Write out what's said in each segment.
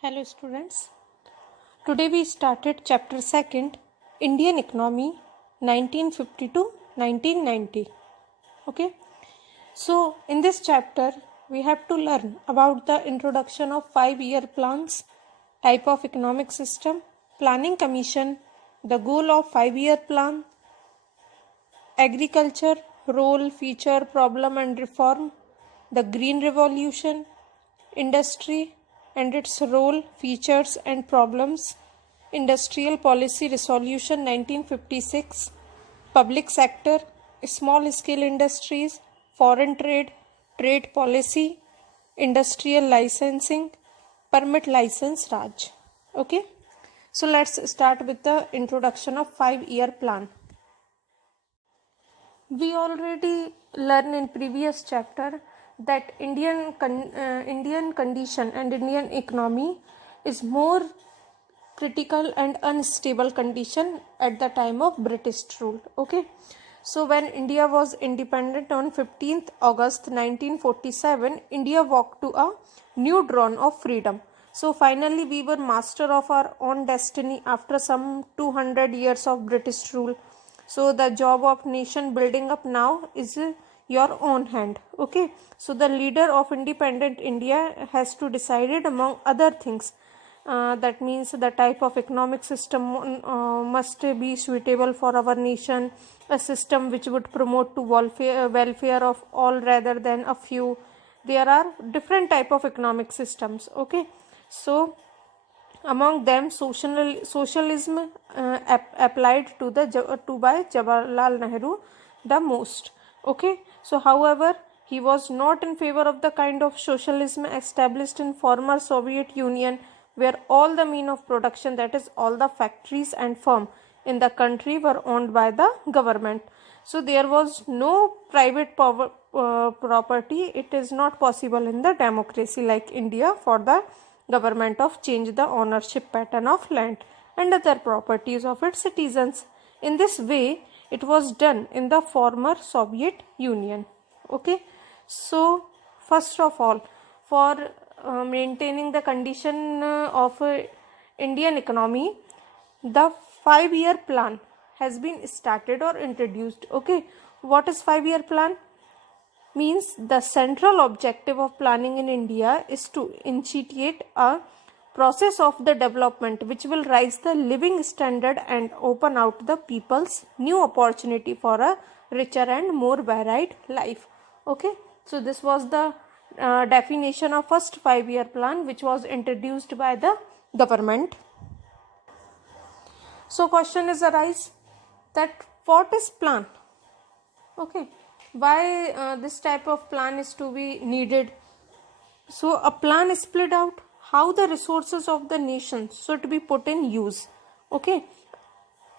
Hello students. Today we started chapter 2nd, Indian Economy 1950 to 1990. Okay. So in this chapter we have to learn about the introduction of 5-year plans, type of economic system, planning commission, the goal of 5-year plan, agriculture, role, feature, problem and reform, the green revolution, industry and its role, features and problems, industrial policy resolution 1956, public sector, small scale industries, foreign trade, trade policy, industrial licensing, permit license Raj. Okay, so let's start with the introduction of 5-year plan. We already learned in previous chapter that Indian condition and Indian economy is more critical and unstable condition at the time of British rule. Okay, so when India was independent on 15th August 1947, India walked to a new dawn of freedom. So finally we were master of our own destiny after some 200 years of British rule. So the job of nation building up now is your own hand. Okay, so the leader of independent India has to decide among other things. That means the type of economic system must be suitable for our nation, a system which would promote to welfare of all rather than a few. There are different type of economic systems. Okay, so among them socialism applied to by Jawaharlal Nehru the most. Okay, so however he was not in favor of the kind of socialism established in former Soviet Union, where all the means of production, that is all the factories and firm in the country, were owned by the government. So there was no private property. It is not possible in the democracy like India for the government of change the ownership pattern of land and other properties of its citizens. In this way it was done in the former Soviet Union. Okay, so first of all, for maintaining the condition of Indian economy, the 5-year plan has been started or introduced. Okay, what is 5-year plan? Means the central objective of planning in India is to initiate a process of the development which will raise the living standard and open out the people's new opportunity for a richer and more varied life. Okay, so this was the definition of first 5-year plan which was introduced by the government. So question is arise that what is plan? Okay, why this type of plan is to be needed? So a plan is split out how the resources of the nation should be put in use. Okay,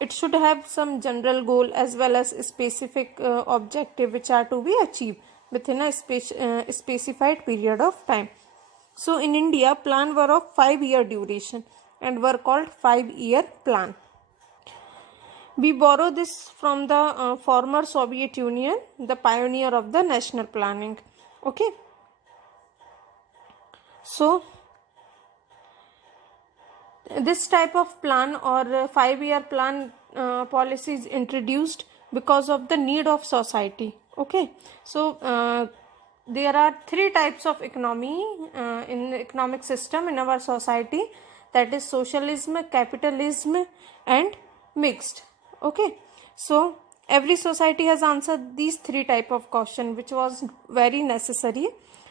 it should have some general goal as well as specific objective which are to be achieved within a specified period of time. So in India, plan were of 5-year duration and were called 5-year plan. We borrow this from the former Soviet Union, the pioneer of the national planning. Okay, so this type of plan or 5-year plan policy is introduced because of the need of society. Okay, so there are 3 types of economy in the economic system in our society, that is socialism, capitalism and mixed. Okay, so every society has answered these 3 type of question, which was very necessary,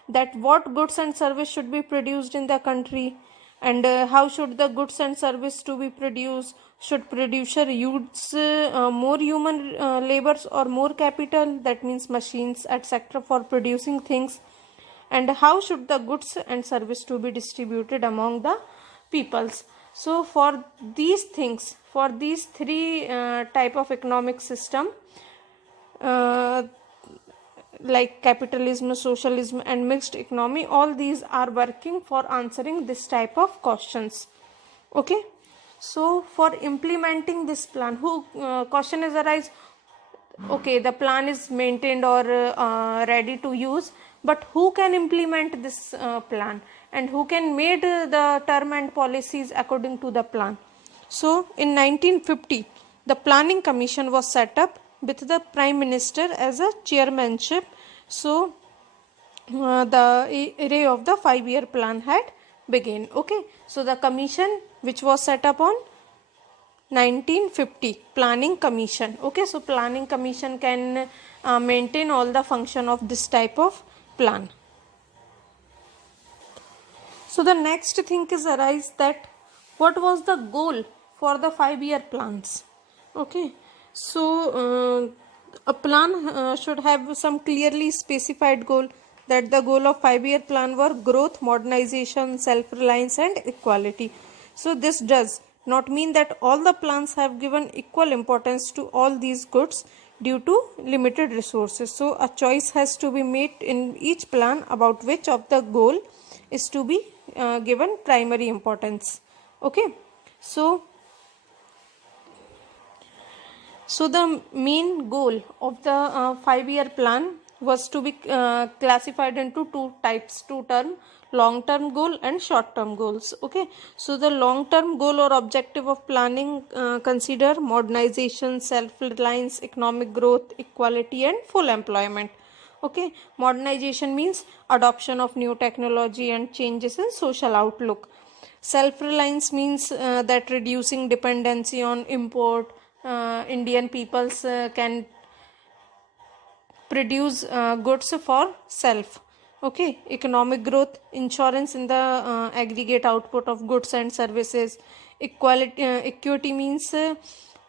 that what goods and service should be produced in the country, and how should the goods and service to be produced. Should producer use more human labors or more capital, that means machines etc., for producing things, and how should the goods and service to be distributed among the peoples. So for these things, for these 3 type of economic system like capitalism, socialism and mixed economy, all these are working for answering this type of questions. Okay, so for implementing this plan, question is arise, okay, the plan is maintained or ready to use, but who can implement this plan and who can made the term and policies according to the plan. So in 1950 the planning commission was set up with the prime minister as a chairmanship. So the array of the 5-year plan had begun. Okay, so the commission which was set up on 1950, planning commission. Okay, so planning commission can maintain all the function of this type of plan. So the next thing is arise that what was the goal for the 5-year plans. Okay, so a plan should have some clearly specified goal, that the goal of 5-year plan were growth, modernization, self-reliance and equality. So this does not mean that all the plans have given equal importance to all these goods due to limited resources. So a choice has to be made in each plan about which of the goal is to be given primary importance. Okay, so the main goal of the 5-year plan was to be classified into two term, long term goal and short term goals. Okay, so the long term goal or objective of planning consider modernization, self reliance, economic growth, equality and full employment. Okay, modernization means adoption of new technology and changes in social outlook. Self reliance means that reducing dependency on import. Indian peoples can produce goods for self. Okay, economic growth, insurance in the aggregate output of goods and services. Equity means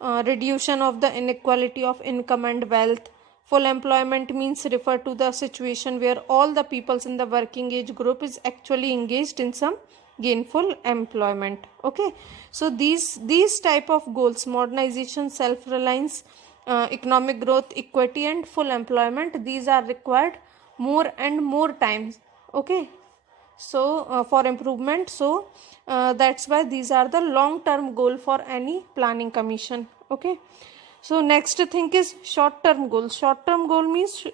reduction of the inequality of income and wealth. Full employment means refer to the situation where all the peoples in the working age group is actually engaged in some gainful employment. Okay, so these type of goals, modernization, self reliance, economic growth, equity and full employment, these are required more and more times. Okay, so for improvement, so that's why these are the long term goal for any planning commission. Okay, so next thing is short term goal. Short term goal means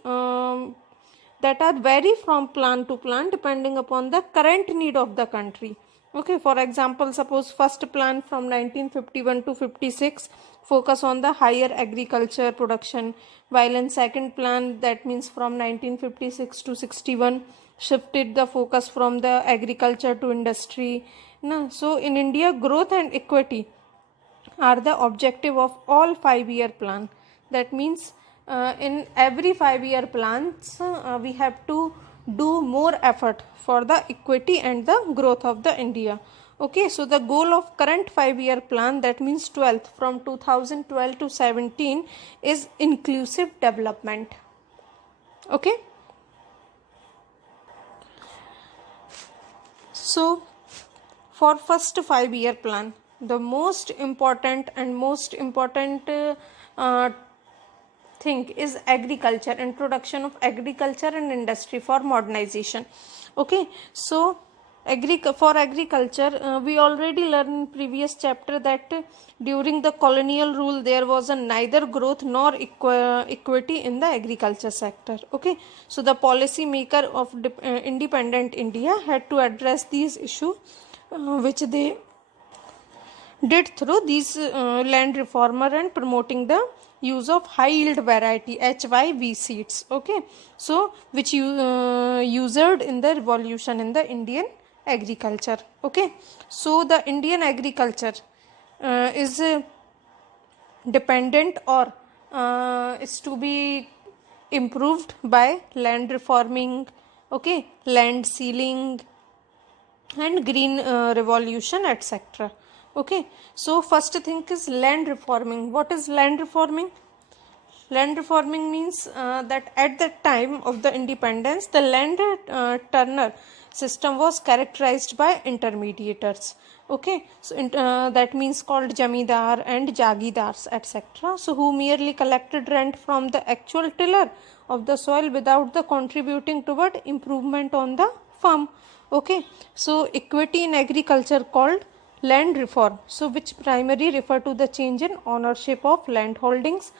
that are vary from plan to plan depending upon the current need of the country. Okay, for example, suppose first plan from 1951 to 56 focus on the higher agriculture production, while in second plan, that means from 1956 to 61, shifted the focus from the agriculture to industry. So in India, growth and equity are the objective of all 5-year plan. That means in every 5-year plans we have to do more effort for the equity and the growth of the India. Okay, so the goal of current 5-year plan, that means 12th from 2012 to 17, is inclusive development. Okay, so for first 5-year plan, the most important thing is agriculture, introduction of agriculture and industry for modernization. Okay, so for agriculture, we already learned in previous chapter that during the colonial rule there was a neither growth nor equity in the agriculture sector. Okay, so the policy maker of independent India had to address these issues, which they did through these land reformer and promoting the use of high yield variety HYV seeds. Okay, so which used in the revolution in the Indian agriculture. Okay, so the Indian agriculture is dependent or is to be improved by land reforming. Okay, land sealing and green revolution, etc. Okay, so first thing is land reforming. What is land reforming? Land reforming means that at the time of the independence, the land tenure system was characterized by intermediators. Okay, so that means called jamidar and jagidars, etc. So who merely collected rent from the actual tiller of the soil without the contributing toward improvement on the farm. Okay, so equity in agriculture called land reform, so which primarily refer to the change in ownership of land holdings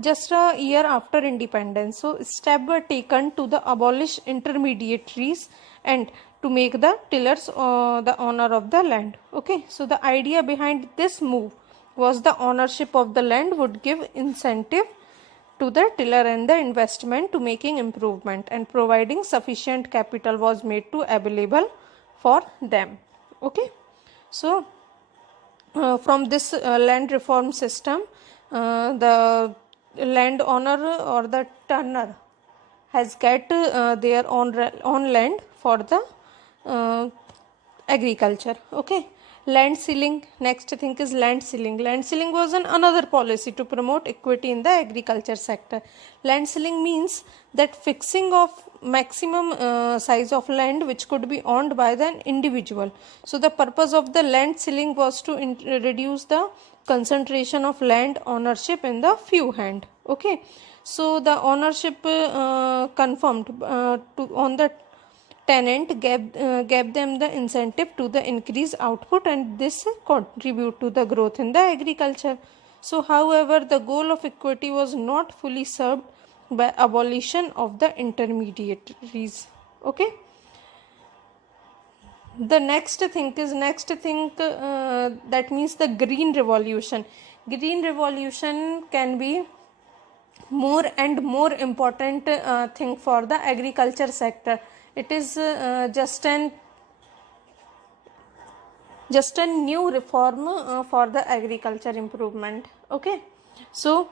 just a year after independence. So steps were taken to the abolish intermediaries and to make the tillers the owner of the land. Okay, so the idea behind this move was the ownership of the land would give incentive to the tiller and the investment to making improvement, and providing sufficient capital was made to available for them. Okay, so from this land reform system, the landowner or the turner has get their own land for the uh, agriculture. Okay, land ceiling. Next thing is land ceiling. Land ceiling was another policy to promote equity in the agriculture sector. Land ceiling means that fixing of maximum size of land which could be owned by the individual. So the purpose of the land ceiling was to reduce the concentration of land ownership in the few hand. Okay, so the ownership confirmed on the tenant gave them the incentive to the increase output, and this contribute to the growth in the agriculture. So however, the goal of equity was not fully served by abolition of the intermediaries. Okay, the next thing that means the green revolution. Green revolution can be more and more important thing for the agriculture sector. It is just a new reform for the agriculture improvement. Okay, so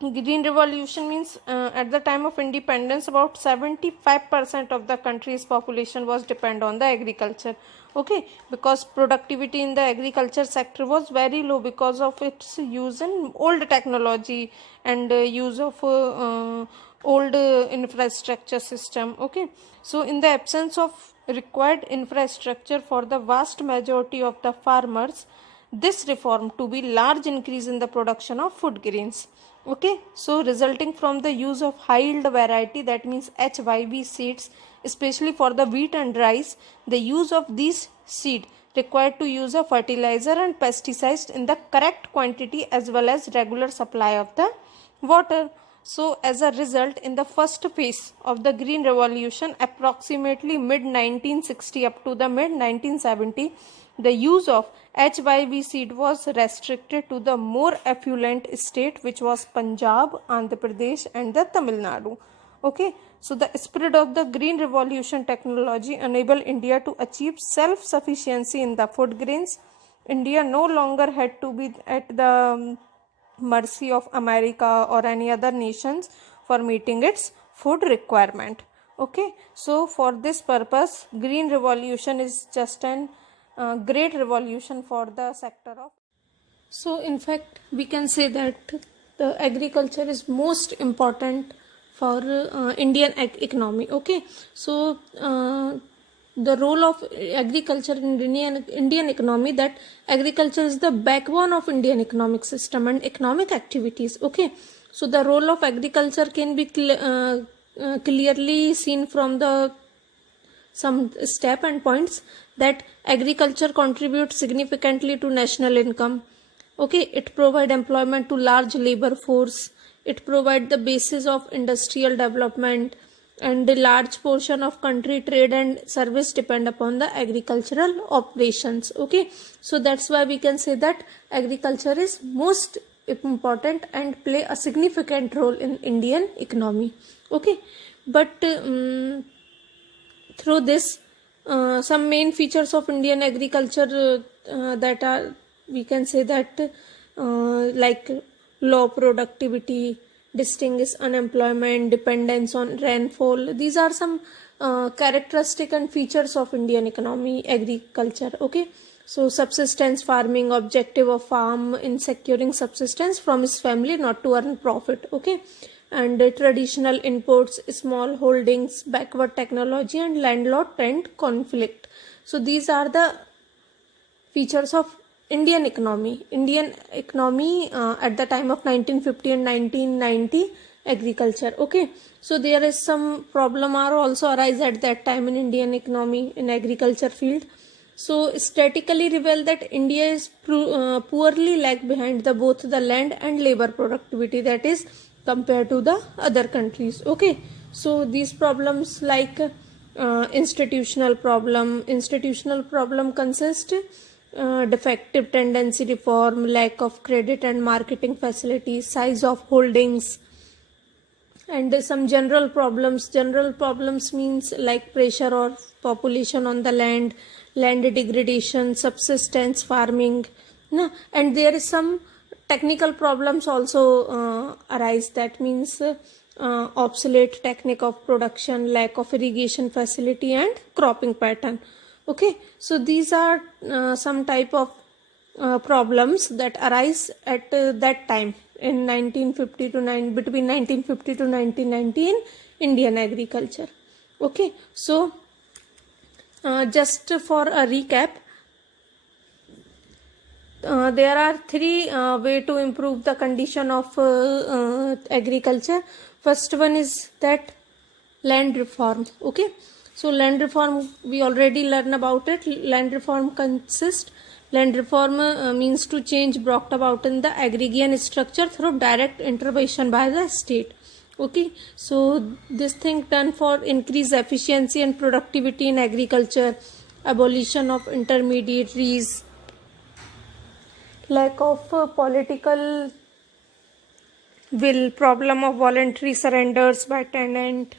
green revolution means at the time of independence about 75% of the country's population was depend on the agriculture. Okay, because productivity in the agriculture sector was very low because of its use in old technology and use of old infrastructure system. Okay, so in the absence of required infrastructure for the vast majority of the farmers, this reform to be large increase in the production of food grains. Okay, so resulting from the use of high yield variety, that means HYV seeds, especially for the wheat and rice, the use of these seed required to use a fertilizer and pesticides in the correct quantity as well as regular supply of the water. So as a result, in the first phase of the green revolution, approximately mid 1960 up to the mid 1970, the use of HYV seed was restricted to the more affluent state, which was Punjab, Andhra Pradesh and the Tamil Nadu. Okay, so the spirit of the green revolution technology enabled India to achieve self-sufficiency in the food grains. India no longer had to be at the mercy of America or any other nations for meeting its food requirement. Okay, so for this purpose, green revolution is just an great revolution for the sector of. So in fact, we can say that the agriculture is most important for Indian economy. Okay, so the role of agriculture in Indian economy, that agriculture is the backbone of Indian economic system and economic activities. Okay, so the role of agriculture can be clearly seen from the some step and points, that agriculture contributes significantly to national income. Okay, it provide employment to large labor force, it provide the basis of industrial development, and a large portion of country trade and service depend upon the agricultural operations. Okay, so that's why we can say that agriculture is most important and play a significant role in Indian economy. Okay, but through this some main features of Indian agriculture that are, we can say that like low productivity, distinguished unemployment, dependence on rainfall. These are some characteristic and features of Indian economy, agriculture. Okay, so subsistence farming, objective of farm in securing subsistence from his family, not to earn profit. Okay, and traditional imports, small holdings, backward technology, and landlord tenant conflict. So these are the features of Indian economy. Indian economy at the time of 1950 and 1990 agriculture. Okay, so there is some problem are also arise at that time in Indian economy in agriculture field. So statistically reveal that India is poorly lag behind the both the land and labor productivity, that is compared to the other countries. Okay, so these problems like Institutional problem consist defective tendency reform, lack of credit and marketing facilities, size of holdings, and some general problems means like pressure or population on the land degradation, subsistence farming, no? And there is some technical problems also arise, that means obsolete technique of production, lack of irrigation facility and cropping pattern. Okay, so these are some type of problems that arise at that time in 1950 to between 1950 to 1990 in Indian agriculture. Okay, so just for a recap, there are three way to improve the condition of agriculture. First one is that land reform. Okay, so land reform we already learned about it. Land reform means to change brought about in the agrarian structure through direct intervention by the state. Okay, so this thing done for increase efficiency and productivity in agriculture, abolition of intermediaries, lack of political will, problem of voluntary surrenders by tenant,